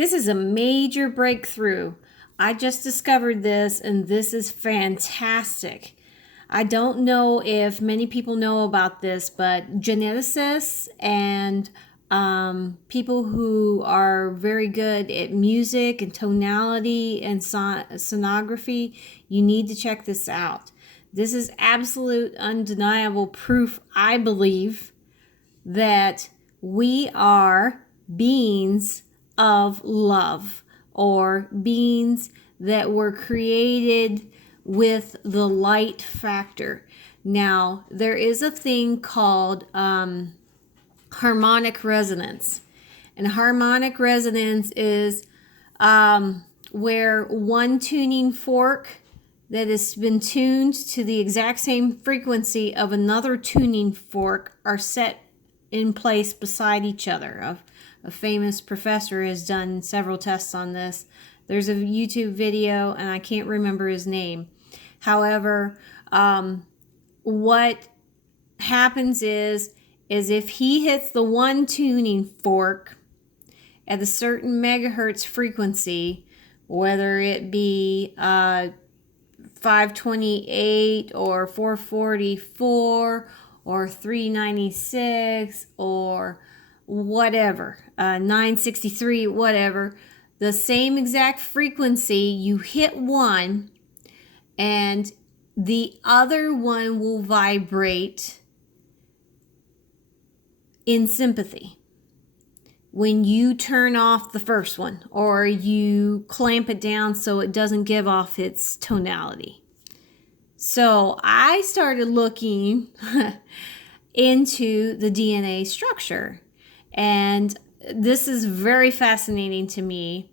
This is a major breakthrough. I just discovered this, and this is fantastic. I don't know if many people know about this, but geneticists and people who are very good at music and tonality and sonography, you need to check this out. This is absolute undeniable proof, I believe, that we are beings of love, or beings that were created with the light factor. Now, there is a thing called harmonic resonance. And harmonic resonance is where one tuning fork that has been tuned to the exact same frequency of another tuning fork are set in place beside each other. A famous professor has done several tests on this. There's a YouTube video, and I can't remember his name. However, what happens is if he hits the one tuning fork at a certain megahertz frequency, whether it be 528 or 444 or 396 or whatever, 963, whatever, the same exact frequency, you hit one and the other one will vibrate in sympathy when you turn off the first one, or you clamp it down so it doesn't give off its tonality. So I started looking into the DNA structure, and this is very fascinating to me.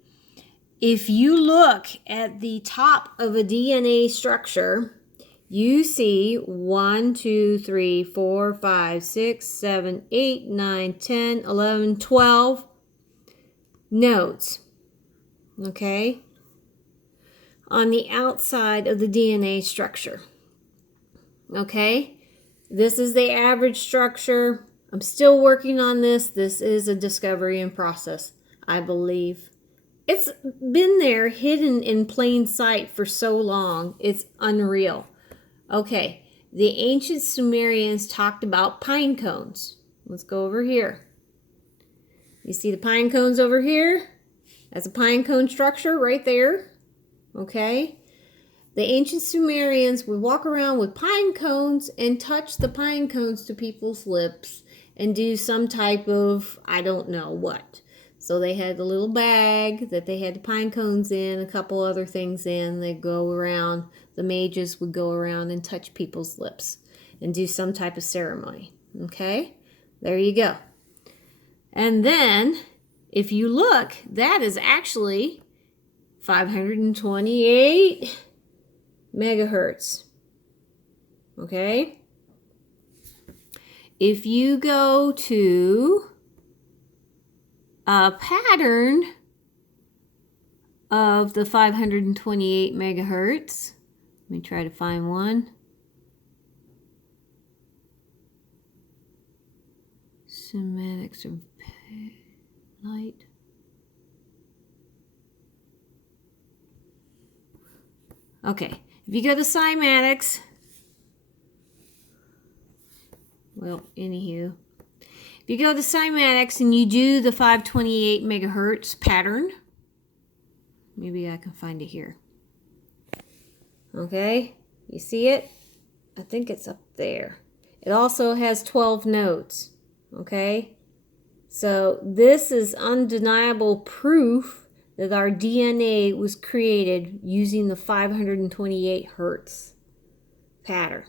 If you look at the top of a DNA structure, you see 1, 2, 3, 4, 5, 6, 7, 8, 9, 10, 11, 12 nodes. Okay? On the outside of the DNA structure. Okay? This is the average structure. I'm still working on this. This is a discovery in process, I believe. It's been there hidden in plain sight for so long. It's unreal. Okay, the ancient Sumerians talked about pine cones. Let's go over here. You see the pine cones over here? That's a pine cone structure right there. Okay? The ancient Sumerians would walk around with pine cones and touch the pine cones to people's lips and do some type of, I don't know what. So they had the little bag that they had the pine cones in, a couple other things in. They'd go around, the mages would go around and touch people's lips and do some type of ceremony. Okay? There you go. And then, if you look, that is actually 528 megahertz. Okay? If you go to a pattern of the 528 megahertz. Let me try to find one. Cymatics of light. Okay, if you go to cymatics, well, anywho, if you go to cymatics and you do the 528 megahertz pattern, maybe I can find it here. Okay, you see it? I think it's up there. It also has 12 nodes. Okay, so this is undeniable proof that our DNA was created using the 528 hertz pattern,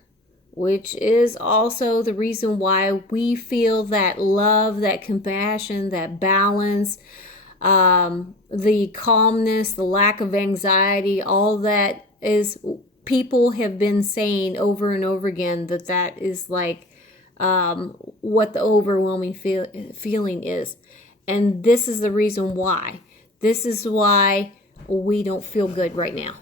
which is also the reason why we feel that love, that compassion, that balance, the calmness, the lack of anxiety, all that is, people have been saying over and over again that is like what the overwhelming feeling is. And this is the reason why. This is why we don't feel good right now.